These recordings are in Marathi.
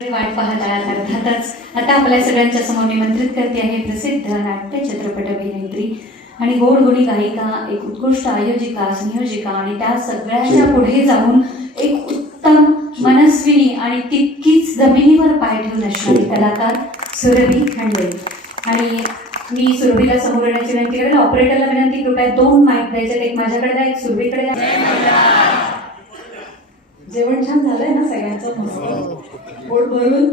वाट पाहत आहात. अर्थातच आता आपल्या सगळ्यांच्या समोर निमंत्रित करते आहे प्रसिद्ध नाट्य चित्रपट अभिनेत्री आणि गोडगोडी गायिका, एक उत्कृष्ट आयोजिका, संयोजिका आणि त्या सगळ्याच्या पुढे जाऊन एक उत्तम मनस्विनी आणि तितकीच जमिनीवर पाय ठेवून असणारी कलाकार सुरभी खांडे. आणि मी सुरभीला समोर येण्याची विनंती करेल. ऑपरेटरला विनंती, कृपया 2 माईक द्यायचे, एक माझ्याकडे द्या, एक सुरभीकडे द्या. जेवण छान झालंय ना सगळ्यांचं, मस्त पोट भरून.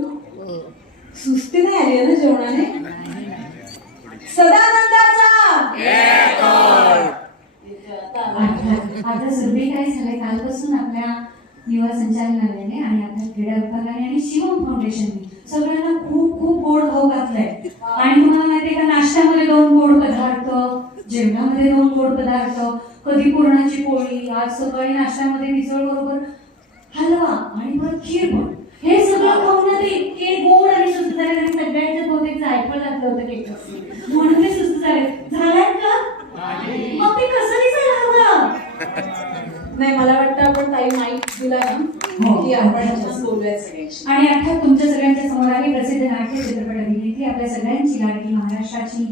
सुस्ती नाही आली आहे ना जेवणाने. सदानंदाचा आता सुरभी काय झालंय, कालपासून आपल्या युवा संचालनालयाने आणि आपल्या क्रीडा विभागाने आणि शिवम फाउंडेशनने सगळ्यांना खूप खूप गोड खाऊ घातलंय. आणि तुम्हाला माहितीये का, नाश्त्यामध्ये 2 गोड पदार्थ, जेवणामध्ये 2 गोड पदार्थ, कधी पुरणाची पोळी, आज सकाळी नाश्त्यामध्ये मिसळ बरोबर हलवा आणि परत खीर पण. हे सगळं खाऊन ते इतके गोड आणि सुस्त झाले आणि सगळ्यांच्या बहुतेक जायफळ घातलं होतं केक, म्हणून ते सुस्त झाले. झालाय का? मग ते कसं दिसायला हवं? नाही, मला वाटतं आपण ताई माईक दिला ना की आपण बोलूया सगळ्यांशी. आणि अर्थात तुमच्या सगळ्यांच्या समोर आहे प्रसिद्ध नाट्य चित्रपट अभिनेत्री, आपल्या सगळ्यांची लाडकी, महाराष्ट्राची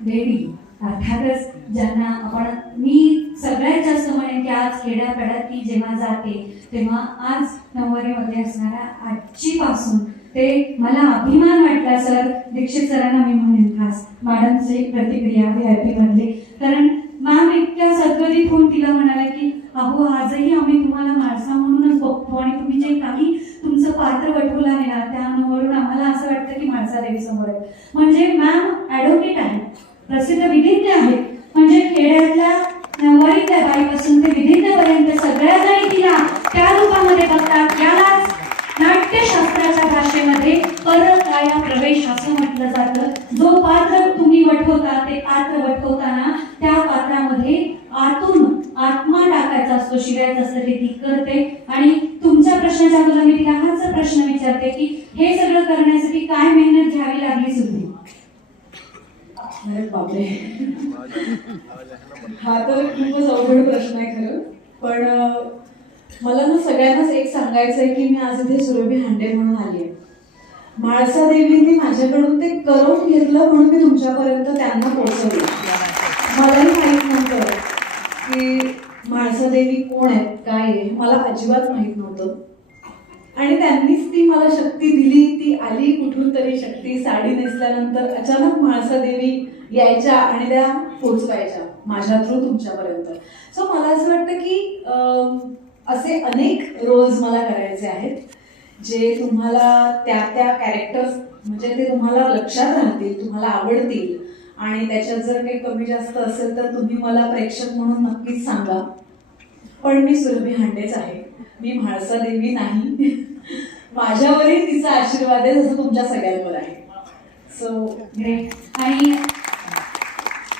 देवी, अर्थातच ज्यांना मी सगळ्यात जास्त म्हणेन की आज खेड्यापाड्यात ती जेव्हा जाते तेव्हा आज नववारीमध्ये असणाऱ्या आजचीपासून ते मला अभिमान वाटला. सर दीक्षित सरांना मी म्हणेन खास मॅडमची प्रतिक्रिया VIP मधली, कारण मॅम इतक्या सद्गतीत होऊन तिला म्हणाला की अहो आजही आम्ही तुम्हाला माणसा म्हणूनच बघतो आणि तुम्ही जे काही तुमचं पात्र वठवलं आहे ना त्यावरून आम्हाला असं वाटतं की माणसा देवी समोर आहे. म्हणजे मॅम ॲडव्होकेट आहेत, प्रसिद्ध विधिज्ञ आहेत, म्हणजे खेड्यातल्या नववारीतल्या बाईपासून ते विधिज्ञपर्यंत सगळ्या जणी तिला त्या रूपामध्ये बघतात. यालाच नाट्यशास्त्राच्या भाषेमध्ये परकाया प्रवेश असं म्हटलं जातं. जो पात्र तुम्ही वठवता ते पात्र वठवताना त्या पात्रामध्ये आतून आत्मा टाकायचा असतो, शिवायचा असतं, ते ती करते. आणि तुमच्या प्रश्नाच्या अगोदर मी तिला हाच प्रश्न विचारते की हे सगळं करण्यासाठी काय मेहनत घ्यावी लागली सुद्धा? अरे बापरे, हा तर खूपच अवघड प्रश्न आहे खरं. पण मला ना सगळ्यांनाच एक सांगायचं आहे की मी आज इथे सुरभी हांडे म्हणून आली आहे. म्हाळसा देवींनी माझ्याकडून ते करून घेतलं म्हणून मी तुमच्यापर्यंत त्यांना पोहोचवलं. मलाही माहीत नव्हतं की म्हाळसा देवी कोण आहेत, काय आहे, मला अजिबात माहीत नव्हतं. आणि त्यांनीच ती मला शक्ती दिली. ती आली कुठून तरी शक्ती. साडी नेसल्यानंतर अचानक म्हाळसा देवी यायच्या आणि त्या पोचवायच्या माझ्या थ्रू तुमच्यापर्यंत. सो मला असं वाटतं की असे अनेक रोल्स मला करायचे आहेत जे तुम्हाला त्या कॅरेक्टर्स म्हणजे ते तुम्हाला लक्षात राहतील, तुम्हाला आवडतील. आणि त्याच्यात जर काही कमी जास्त असेल तर तुम्ही मला प्रेक्षक म्हणून नक्कीच सांगा. पण मी सुरभी हांडेच आहे, मी म्हाळसा देवी नाही. माझ्यावरही तिचा आशीर्वाद आहे जसं तुमच्या सगळ्यांवर आहे. So great. आणि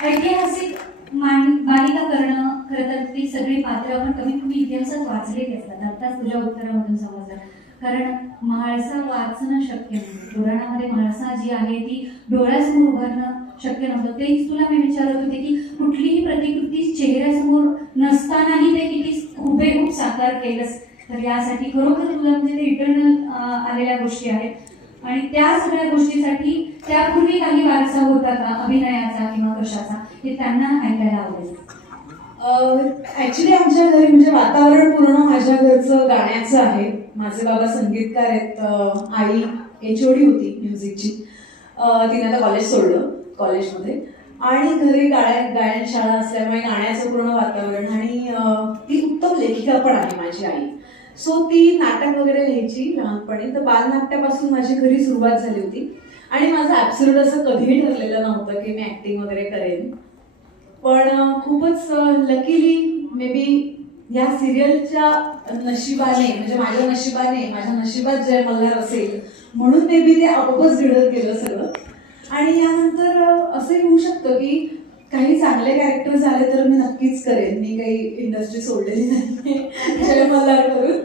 ऐतिहासिक मालिका करणं, खरं तर ती सगळी पात्र आपण कमीत कमी इतिहासात वाचलेली असतात. आत्ताच तुझ्या उत्तरामधून समजलं, कारण म्हाळसा वाचणं शक्य नव्हतं. पुराणामध्ये म्हाळसा जी आहे ती डोळ्यासमोर उभारणं शक्य नव्हतं. तेच तुला मी विचारत होते की कुठलीही प्रतिकृती चेहऱ्यासमोर नसतानाही ते किती हुबेहूब साकार केलंस. तर यासाठी खरोखर तुला म्हणजे ते इटर्नल आलेल्या गोष्टी आहेत. आणि त्या सगळ्या गोष्टीसाठी त्यापूर्वी काही वारसा होता का अभिनयाचा किंवा कशाचा, हे त्यांना ऐकायला आवडेल. ऍक्च्युली आमच्या घरी म्हणजे वातावरण पूर्ण माझ्या घरचं गाण्याचं आहे. माझे बाबा संगीतकार आहेत, आई HOD होती म्युझिकची. तिने आता कॉलेज सोडलं कॉलेजमध्ये. आणि घरी गायनशाळा असल्यामुळे गाण्याचं पूर्ण वातावरण. आणि ती उत्तम लेखिका पण आहे माझी आई. सो ती नाटक वगैरे लिहायची लहानपणी. तर बालनाट्यापासून माझी घरी सुरुवात झाली होती. आणि माझं ॲब्सोल्यूट असं कधीही ठरलेलं नव्हतं की मी ॲक्टिंग वगैरे करेन. पण खूपच लकीली मे बी या सिरियलच्या नशिबाने, म्हणजे माझ्या नशिबात जय मल्हार असेल म्हणून मे बी ते आपोआपच घडत गेलं सगळं. आणि यानंतर असंही होऊ शकतं की काही चांगले कॅरेक्टर्स आले तर मी नक्कीच करेन. मी काही इंडस्ट्री सोडलेली नाही जय मल्हार करून.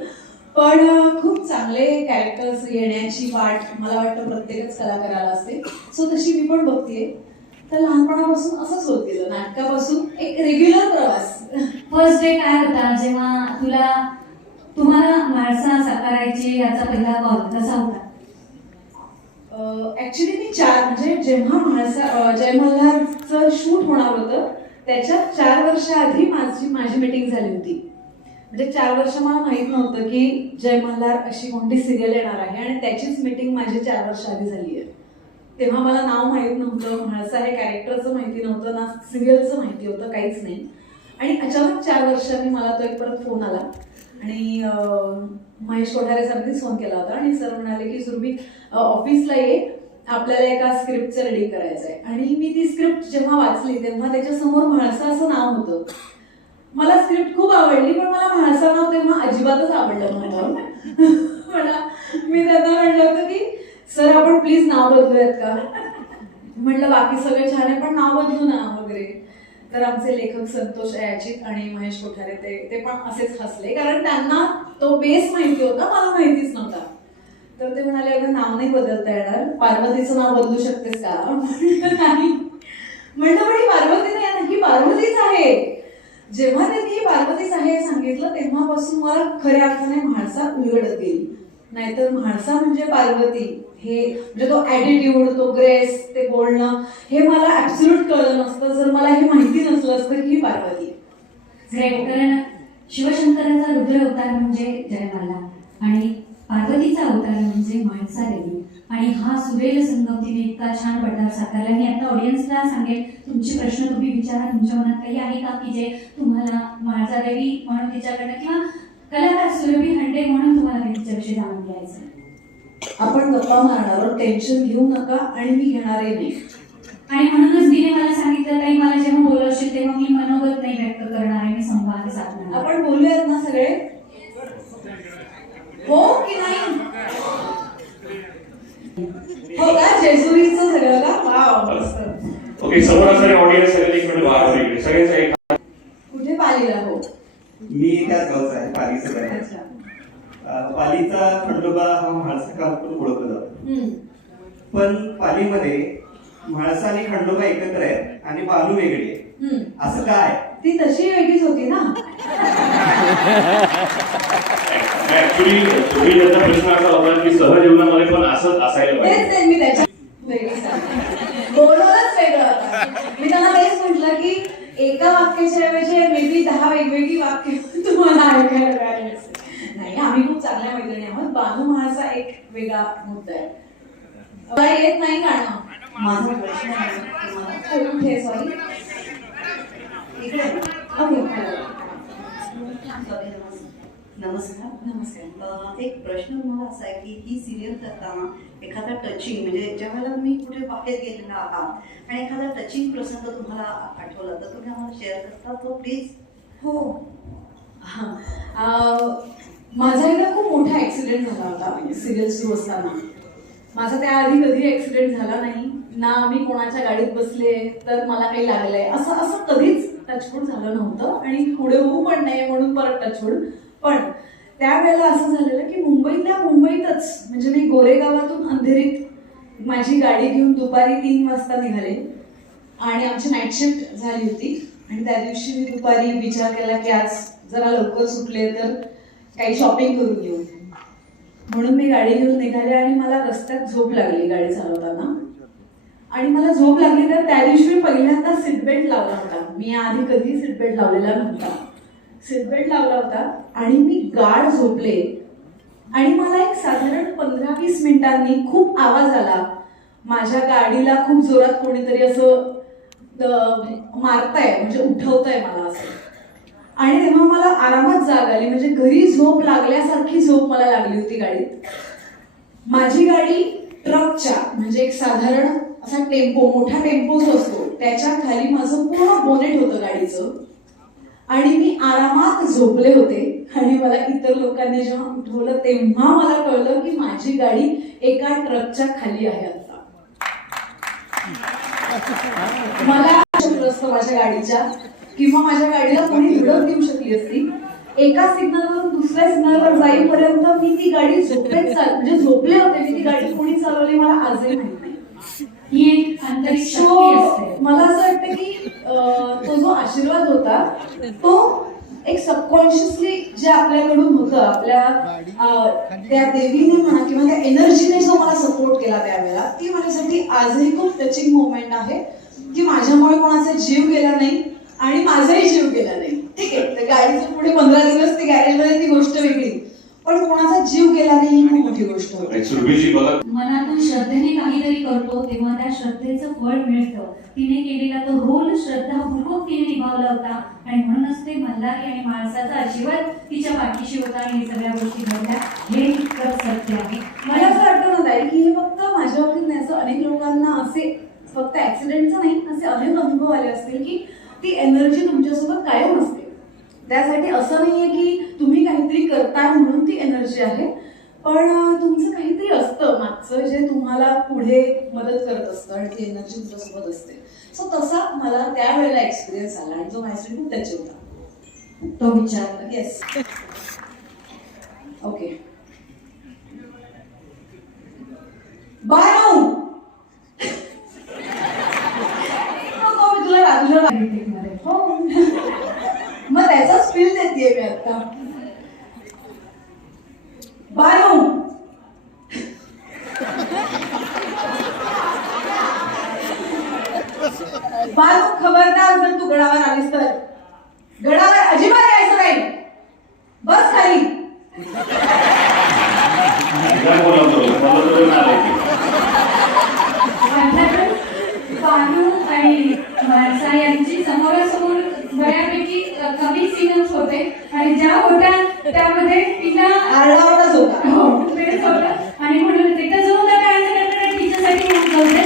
पण खूप चांगले कॅरेक्टर्स येण्याची वाट मला वाटतं प्रत्येकच कलाकाराला असते. सो तशी मी पण बघतेय. तर लहानपणापासून असंच होत गेलं, नाटकापासून एक रेग्युलर प्रवास. फर्स्ट डे काय होता जेव्हा तुम्हाला म्हाळसा साकारायची याचा पहिला कॉल कसा होता? ऍक्च्युली मी म्हणजे जेव्हा जय मल्हारचं शूट होणार होतं त्याच्या 4 वर्ष आधी माझी मीटिंग झाली होती. म्हणजे 4 वर्ष मला माहित नव्हतं की जय मल्हार अशी कोणती सिरियल येणार आहे आणि त्याचीच मीटिंग माझी 4 वर्ष आधी झाली आहे. तेव्हा मला नाव माहीत नव्हतं, म्हाळसा हे कॅरेक्टरचं माहिती नव्हतं, ना सिरियलचं माहिती होतं, काहीच नाही. आणि अचानक 4 वर्षांनी मला तो एक परत फोन आला आणि महेश कोठारे सरांनीच फोन केला होता आणि सर म्हणाले की सुरभी ऑफिसला ये, आपल्याला एका स्क्रिप्टचं रेडी करायचं आहे. आणि मी ती स्क्रिप्ट जेव्हा वाचली तेव्हा त्याच्यासमोर म्हाळसा असं नाव होतं. मला स्क्रिप्ट खूप आवडली पण मला म्हाळसा नाव तेव्हा अजिबातच आवडलं नव्हतं. मी त्यांना म्हणलं होतं की सर आपण प्लीज नाव बदलूयात का. म्हटलं बाकी सगळे छान आहे पण नाव बदलू ना वगैरे. तर आमचे लेखक संतोष अयाचित आणि महेश कोठारे ते पण असेच हसले कारण त्यांना तो बेस माहिती होता, मला माहितीच नव्हता. तर ते म्हणाले अगं नाव नाही बदलता येणार, पार्वतीचं नाव बदलू शकतेस का. नाही म्हटलं पण ही पार्वती नाही, ही पार्वतीच आहे. जेव्हा त्यांनी ही पार्वतीच आहे सांगितलं तेव्हापासून मला खऱ्या अर्थाने म्हाळसा उलगडत गेली. नाहीतर म्हाळसा म्हणजे पार्वती हे म्हणजे तो ऍटिट्यूड, तो ग्रेस, ते बोलणं हे मला ऍब्सोल्यूट कळलं नसतं जर मला हे माहिती नसलं असतं की ही पार्वती. कारण शिवशंकराचा रुद्र अवतार म्हणजे जय मल्हार आणि पार्वतीचा अवतार म्हणजे म्हाळसा देवी. आणि हा सुरेल संगम तिने इतका छान पडदा साकारला. मी आता ऑडियन्सला सांगेल, तुमचे प्रश्न तुम्ही विचारा, तुमच्या मनात काही आहे का की जे तुम्हाला म्हाळसा देवी म्हणून तिच्याकडनं किंवा कलाकार सुरभी हंडे म्हणून तुम्हाला तिच्याविषयी जाणून घ्यायचं. आपण गप्पा मारणार, टेन्शन घेऊ नका आणि मी घेणारही नाही. आणि म्हणूनच तिने मला सांगितलं काही मला जेव्हा बोलावशील तेव्हा मी मनोगत नाही व्यक्त करणार आहे, मी संवाद साधणार. आपण बोलूयात ना सगळे, हो की नाही. हो का, जेजुरीचं सगळं का. वाव. ओके, समोर असणारे ऑडियन्स सगळे एक मिनिट वाढ वगैरे सगळ्यांचं एक. कुठे पालीला. हो मी त्याच गावचा आहे, पालीचा आहे. अच्छा. पालीचा खंडोबा हा म्हाळसा गाव म्हणून ओळखला जातो. पण पालीमध्ये म्हाळसा आणि खंडोबा एकत्र आहेत आणि बालू वेगळी आहे. असं काय. ती तशी वेगळीच होती ना. ऍक्च्युली तुम्ही त्याचा प्रश्न असा होता की सहजीवनामध्ये पण असंच असायला पाहिजे. तेच मी त्याच्या बोलवलंच वेगळं होतं. मी त्यांना तेच म्हटलं की एका वाक्याच्या ऐवजी मे बी 10 वेगवेगळी वाक्य तुम्हाला ऐकायला मिळाली असते. नाही, आम्ही खूप चांगल्या मैत्रिणी आहोत. बालू म्हाळसा एक वेगळा मुद्दा आहे. काय येत नाही गाणं. माझा प्रश्न आहे तुम्हाला. कुठे सॉरी इकडे ओके. नमस्कार. नमस्कार. एक प्रश्न मला असा आहे की ही सिरियल करताना एखादा टचिंग म्हणजे ज्या वेळेला तुम्ही कुठे बाहेर गेलेला आहात आणि एखादा टचिंग प्रसंग तुम्हाला आठवला तर तुम्ही आम्हाला शेअर करता तो प्लीज. हो. माझा एकदा खूप मोठा ऍक्सिडेंट झाला होता सिरियल सुरू असताना. माझा त्याआधी कधी ऍक्सिडेंट झाला नाही ना, मी कोणाच्या गाडीत बसले तर मला काही लागलंय असं कधीच टचवूड झालं नव्हतं आणि पुढे होऊ पण नाही म्हणून परत टचवूड. पण त्यावेळेला असं झालेलं की मुंबईतच म्हणजे मी गोरेगावातून अंधेरीत माझी गाडी घेऊन दुपारी 3 वाजता निघाले आणि आमची नाईट शिफ्ट झाली होती. आणि त्या दिवशी मी दुपारी विचार केला की आज जरा लवकर सुटले तर काही शॉपिंग करून घेऊ. म्हणून मी गाडी घेऊन निघाले आणि मला रस्त्यात झोप लागली गाडी चालवताना. आणि मला झोप लागली तर त्या दिवशी मी पहिल्यांदा सीट बेल्ट लावला होता. मी आधी कधी सीट बेल्ट लावलेला नव्हता. सीट बेल्ट लावला होता आणि मी गाढ झोपले आणि मला एक साधारण 15-20 मिनिटांनी खूप आवाज आला. माझ्या गाडीला खूप जोरात कोणीतरी असं मारताय म्हणजे उठवतंय मला असं. आणि तेव्हा मला आरामात जाग आली म्हणजे घरी झोप लागल्यासारखी झोप मला लागली होती गाडीत. माझी गाडी ट्रकच्या म्हणजे एक साधारण असा टेम्पो, मोठा टेम्पो जो असतो त्याच्या खाली माझं पूर्ण बोनेट होतं गाडीचं आणि मी आरामात झोपले होते. आणि मला इतर लोकांनी जेव्हा उठवलं तेव्हा मला कळलं की माझी गाडी एका ट्रकच्या खाली आहे. आता मला असतं माझ्या गाडीच्या किंवा माझ्या गाडीला कोणी धडक देऊ शकली असती. एका सिग्नलवरून दुसऱ्या सिग्नलवर जाईपर्यंत मी ती गाडी म्हणजे झोपले होते मी. ती गाडी कोणी चालवली मला आजही माहित नाही. ही एक आंतरिक शक्ती असते. मला असं वाटतं की तो जो आशीर्वाद होता तो एक सबकॉन्शियसली जे आपल्याकडून होतं आपल्या त्या देवीने म्हणा किंवा त्या एनर्जीने जो मला सपोर्ट केला त्यावेळेला ती आजही खूप टचिंग मोमेंट आहे की माझ्यामुळे कोणाचा जीव गेला नाही आणि माझाही जीव गेला नाही. ठीक आहे, त्या गाडीचं पुढे 15 दिवस ती गॅरेजमध्ये ती गोष्ट वेगळी, पण कोणाचा जीव गेला नाही ही खूप मोठी गोष्ट होती. सुरभीची बघा मनातून श्रद्धेने काहीतरी करतो तेव्हा त्या श्रद्धेचं फळ मिळतं. तिने केलेला तो रोल श्रद्धापूर्वक तिने निभावला होता आणि म्हणूनच ते मल्हारी आणि माणसाचा आशीर्वाद तिच्या पाठीशी होता आणि हे सगळ्या गोष्टी घडल्या. हे इतकं सत्य आहे. मला असं वाटतं ना ताई की हे फक्त माझ्या बाबतीत नाही, असं अनेक लोकांना असे फक्त ऍक्सिडेंटचं नाही असे अनेक अनुभव आले असतील की ती एनर्जी तुमच्यासोबत कायम असते. त्यासाठी असं नाहीये की तुम्ही काहीतरी करताय म्हणून ती एनर्जी आहे, पण तुमचं काहीतरी असतं मागचं जे तुम्हाला पुढे मदत करत असतं आणि ती एनर्जी तुमच्यासोबत असते. सो तसा मला त्यावेळेला एक्सपिरियन्स आला आणि जो माझ्यासाठी खूप टच होता. तो विचार येस. ओके. बाळू नको, मी तुला तुझ्या हो मग त्याचाच फील देते मी आता. बाळू बाळू खबरदार जर तू गडावर आलीस तर गडावर अजिबात यायचं नाही. बस खाली. काय बोलतो मला तर नाही आलं. बालू आणि माणसा यांची समोरासमोर बऱ्यापैकी कमी सीन्स होते आणि ज्या होत्या त्यामध्ये तिला आरडाओरडाच होता. हो तेच होतं आणि म्हणून तिथं जाऊन काय करणार तिच्यासाठी होते.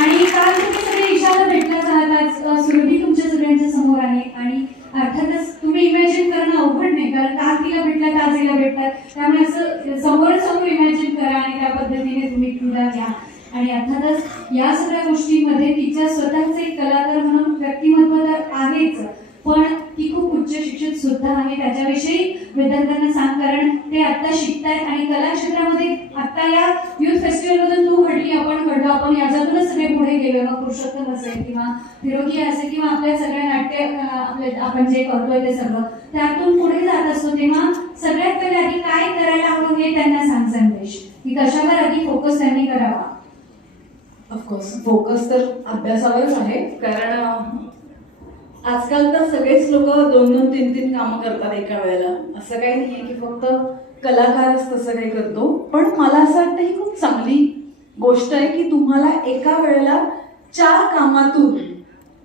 आणि काल तुम्ही सगळे इशारा भेटलाच आहात. आज सुरभी तुमच्या सगळ्यांच्या समोर आहे आणि अर्थातच तुम्ही इमॅजिन करणं अवघड नाही, कारण का तिला भेटला का तिला भेटतात, त्यामुळे असं समोरासमोर इमॅजिन करा आणि त्या पद्धतीने तुम्ही तिला घ्या. आणि अर्थातच या सगळ्या गोष्टींमध्ये तिच्या स्वतःचे कलाकार म्हणून व्यक्तिमत्व तर आहेच, पण ती खूप उच्च शिक्षित सुद्धा आहे. त्याच्याविषयी विद्यार्थ्यांना सांग, कारण ते आता शिकतायत आणि कला क्षेत्रामध्ये आता या युथ फेस्टिवल मधून तू घडली, आपण घडलो, आपण याच्यातूनच सगळे पुढे गेलो. मग पुरुषोत्तम असेल किंवा फिरोगी असेल किंवा आपल्या सगळ्या नाट्य आपले आपण जे करतोय ते सगळं त्यातून पुढे जात असतो. तेव्हा सगळ्यात पहिले आधी काय करायला हवं हे त्यांना सांग संदेश, की कशावर आधी फोकस त्यांनी करावा. ऑफकोर्स फोकस तर अभ्यासावरच आहे, कारण आजकाल तर सगळेच लोक 2-2, 3-3 कामं करतात एका वेळेला. असं काही नाहीये की फक्त कलाकारच तसं काही करतो. पण मला असं वाटतं ही खूप चांगली गोष्ट आहे की तुम्हाला एका वेळेला 4 कामातून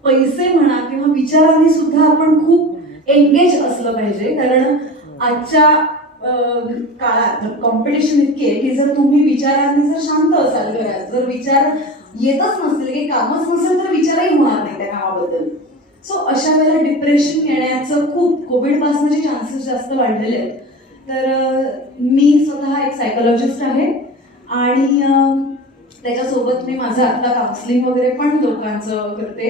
पैसे म्हणा किंवा विचारांनी सुद्धा आपण खूप एंगेज असलं पाहिजे. कारण आजच्या काळात कॉम्पिटिशन इतकी आहे की जर तुम्ही विचारांनी जर शांत असाल घरात, जर विचार येतच नसतील की कामच नसेल तर विचारही होणार नाही त्या कामाबद्दल. सो अशा वेळेला डिप्रेशन येण्याचं खूप कोविड पासूनचे चान्सेस जास्त वाढलेले आहेत. तर मी स्वतः एक सायकोलॉजिस्ट आहे आणि त्याच्यासोबत मी माझं आता काउन्सिलिंग वगैरे पण लोकांचं करते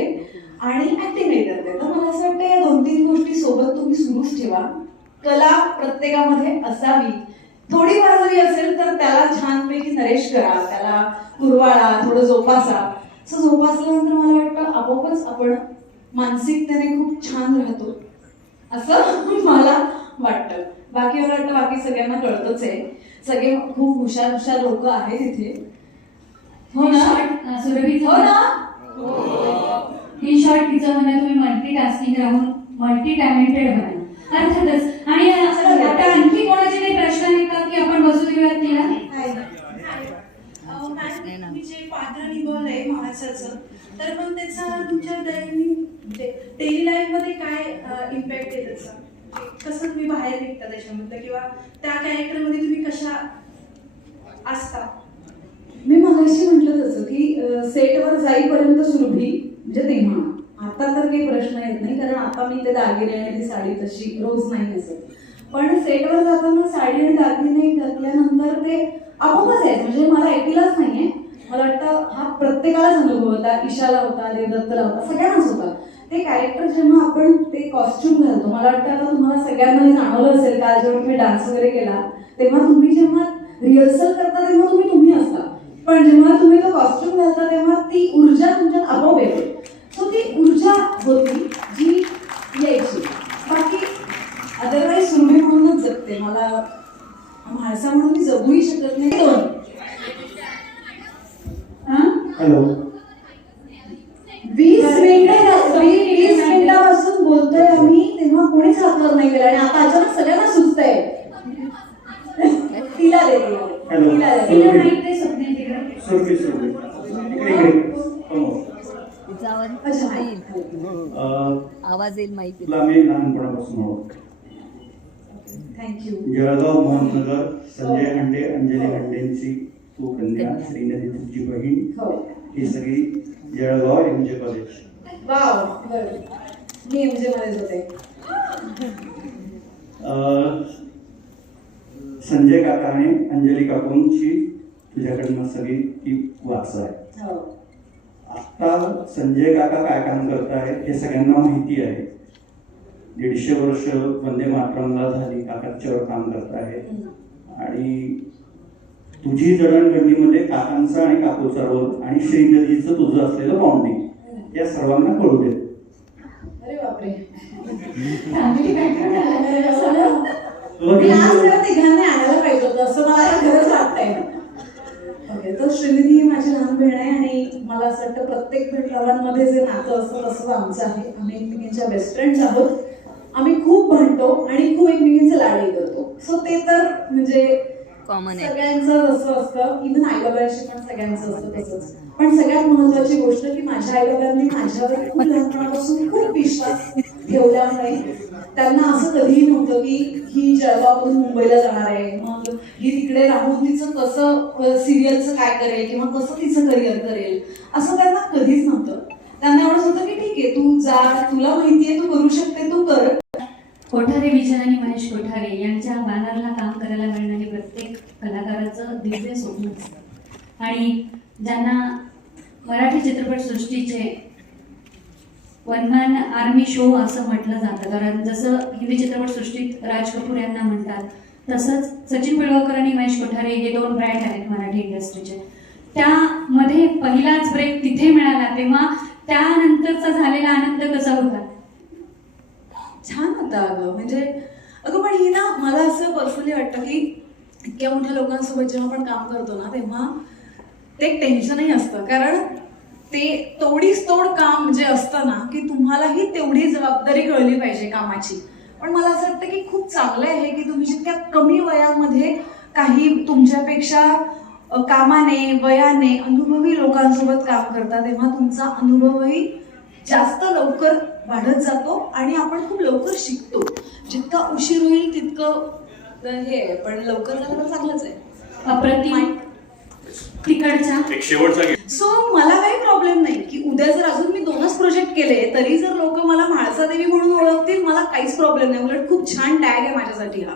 आणि ऍक्टिंगही करते. तर मला असं वाटतं या 2-3 गोष्टी सोबत तुम्ही सुरूच ठेवा. कला प्रत्येकामध्ये असावी, थोडीफार जरी असेल तर त्याला छानपैकी नरेश करा, त्याला कुरवाळा, थोडं जोपासा. सो जोपासल्यानंतर मला वाटतं आपोआपच आपण मानसिकतेने खूप छान राहतो असं मला वाटतं. बाकी मला वाटतं बाकी सगळ्यांना कळतच आहे, सगळे खूप हुशार लोक आहेत इथे. हो ना सुरभी, हो ना. इन शॉर्ट तिचं म्हणणं तुम्ही मल्टी टास्किंग राहून मल्टी टॅलेंटेड बना. अर्थातच. आणि आता आणखी कोणाचे काही प्रश्न आहेत का की आपण बसू देऊयात तिला. मी जे पात्र निभवलंय माणसाचं, तर मग त्याचा तुमच्या डेली लाईफ मध्ये काय इम्पॅक्ट आहे त्याचा, कसं तुम्ही बाहेर निघता त्याच्यामधलं किंवा त्या कॅरेक्टर मध्ये तुम्ही कशा असता. मी मगाशी म्हटलं तसं की सेटवर जाईपर्यंत सुरभी म्हणजे तेव्हा, आता तर काही प्रश्न येत नाही कारण आता मी ते दागिने आणि ती साडी तशी रोज नाही नेसत. पण सेटवर जाताना साडी आणि दागिने घातल्यानंतर ते आपोआपच आहे. म्हणजे मला एकटीलाच नाहीये, मला वाटतं हा प्रत्येकालाच अनुभव होता, ईशाला होता, देवदत्तला होता, सगळ्यांनाच होता. ते कॅरेक्टर जेव्हा आपण ते कॉस्ट्युम घालतो, मला वाटतं आता तुम्हाला सगळ्यांना जाणवलं असेल काल जेव्हा तुम्ही डान्स वगैरे केला तेव्हा तुम्ही जेव्हा रिहर्सल करता तेव्हा तुम्ही असता, पण जेव्हा तुम्ही तो कॉस्ट्युम घालता तेव्हा ती ऊर्जा तुमच्यात आपोआप येते. सो ती ऊर्जा होती जी यायची. बाकी अदरवाईज सुरभी म्हणूनच जगते. मला म्हाळसा म्हणून मी जगूही शकत नाही. 2 हॅलो. 20 मिनिटापासून बोलतोय आम्ही, तेव्हा कोणीच हातवर नाही केला आणि आता अचानक सगळ्यांना सुचतंय. तिला दे. हॅलो. तिला माहित आहे स्वप्नील तिकडे. सुरभी इकडे इकडे समोर. आवाज येईल माहिती. तुला मी लहानपणापासून ओळखतो. थँक्यू. जळगाव मोहननगर संजय हंडे अंजली हंडेंची तू कन्या, श्रीनदी तुझी बहीण, हो. ही सगळी जळगाव एमजे कॉलेज. वाव. बरं. मी एमजे मध्येच होते. संजय काका आणि अंजली काकूंची तुझ्याकडनं सगळी ती वारसा आहे. हो. आता संजय काका काय काम करत आहेत हे सगळ्यांना माहिती आहे. 150 वर्ष वंदे मातरमला झाली, काकांच्यावर काम करत आहेत. आणि तुझी जडणघडणीमध्ये काकांचा आणि काकूचा रोल आणि श्रीनदीचं तुझं असलेलं बाउंडिंग या सर्वांना कळू दे. अरे बापरे. फॅमिली बॅकग्राऊंड आलं. तुला मी आज घेऊन जरा तिघांनी आणायला पाहिजे होतं असं मला आता खरंच वाटतंय. ओके, तर श्रीनिधी ही माझी लहान बहीण आहे आणि मला असं वाटतं प्रत्येक भावांमध्ये जे नातं असतं तसं आमचं आहे. आम्ही एकमेकींच्या बेस्ट फ्रेंड्स आहोत. आम्ही खूप भांडतो आणि खूप एकमेकींचे लाडही करतो. सो ते तर म्हणजे कॉमन आहे. सगळ्यांचं जसं असतं, इव्हन आईबाबांशी पण सगळ्यांचं असतं तसंच. पण सगळ्यात महत्वाची गोष्ट की माझ्या आईबाबांनी माझ्यावर खूप लहानपणापासून खूप विश्वास ठेवल्यामुळे त्यांना असं कधीही नव्हतं की ही जळगावमधून मुंबईला जाणार आहे, मग ही तिकडे राहून तिचं कसं सिरियलचं काय करेल किंवा कसं तिचं करिअर करेल असं त्यांना कधीच नव्हतं. त्यांना एवढंच होतं की ठीक आहे तू जा, तुला माहितीये तू करू शकते, तू कर. कोठारे विजय आणि महेश कोठारे यांच्या बॅनरला काम करायला मिळणारे प्रत्येक कलाकाराचं दिव्य स्वप्न असतं. आणि ज्यांना मराठी चित्रपटसृष्टीचे वन मॅन आर्मी शो असं म्हटलं जातं, कारण जसं हिंदी चित्रपटसृष्टीत राज कपूर यांना म्हणतात तसंच सचिन पिळगावकर आणि महेश कोठारे हे 2 ब्रँड आहेत मराठी इंडस्ट्रीचे. त्यामध्ये पहिलाच ब्रेक तिथे मिळाला, तेव्हा त्यानंतरचा झालेला आनंद कसा होता? छान होता अगं. म्हणजे अगं पण ही ना मला असं पर्सनली वाटतं की इतक्या मोठ्या लोकांसोबत जेव्हा आपण काम करतो ना तेव्हा ते एक टेन्शनही असतं, कारण ते तोडीस तोड काम जे असतं ना की तुम्हालाही तेवढी जबाबदारी कळली पाहिजे कामाची. पण मला असं वाटतं की खूप चांगलं आहे की तुम्ही जितक्या कमी वयामध्ये काही तुमच्यापेक्षा कामाने वयाने अनुभवी लोकांसोबत काम करता, तेव्हा तुमचा अनुभवही जास्त लवकर वाढत जातो आणि आपण खूप लवकर शिकतो. जितका उशीर होईल तितकं हे आहे, पण लवकर झालं तर चांगलंच आहे. अप्रतिम तिकडच्या एक शेवटचा सो मला काही प्रॉब्लेम नाही की उद्या जर अजून मी 2च प्रोजेक्ट केले तरी जर लोक मला म्हाळसा देवी म्हणून ओळखतील, मला काहीच प्रॉब्लेम नाही. उलट खूप छान टॅग आहे माझ्यासाठी हा,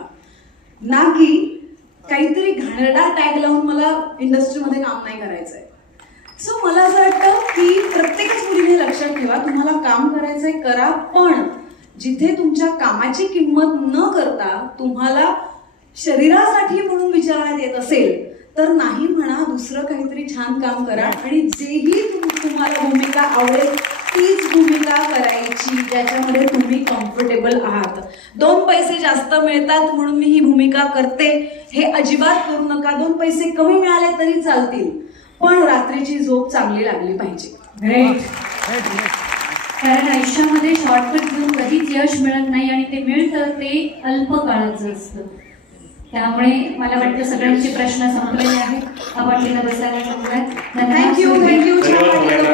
ना की काहीतरी घाणेरडा टॅग लावून मला इंडस्ट्रीमध्ये काम नाही करायचंय. सो मला असं वाटतं की प्रत्येकच मुलीने लक्षात ठेवा, तुम्हाला काम करायचंय करा, पण जिथे तुमच्या कामाची किंमत न करता तुम्हाला शरीरासाठी म्हणून विचारण्यात येत असेल तर नाही म्हणा, दुसरं काहीतरी छान काम करा आणि जेही तुम्हाला भूमिका आवडेल तीच भूमिका करायची ज्याच्यामध्ये तुम्ही कम्फर्टेबल आहात. 2 पैसे जास्त मिळतात म्हणून मी ही भूमिका करते हे अजिबात करू नका. 2 पैसे कमी मिळाले तरी चालतील, पण रात्रीची झोप चांगली लागली पाहिजे. ग्रेट. कारण आयुष्यामध्ये शॉर्टकट घेऊन कधीच यश मिळत नाही आणि ते मिळतं ते अल्प काळाचं असतं. त्यामुळे मला वाटतं सगळ्यांचे प्रश्न संपलेले आहेत. आपण तिला बसायला सांगूयात. थँक्यू. धन्यवाद.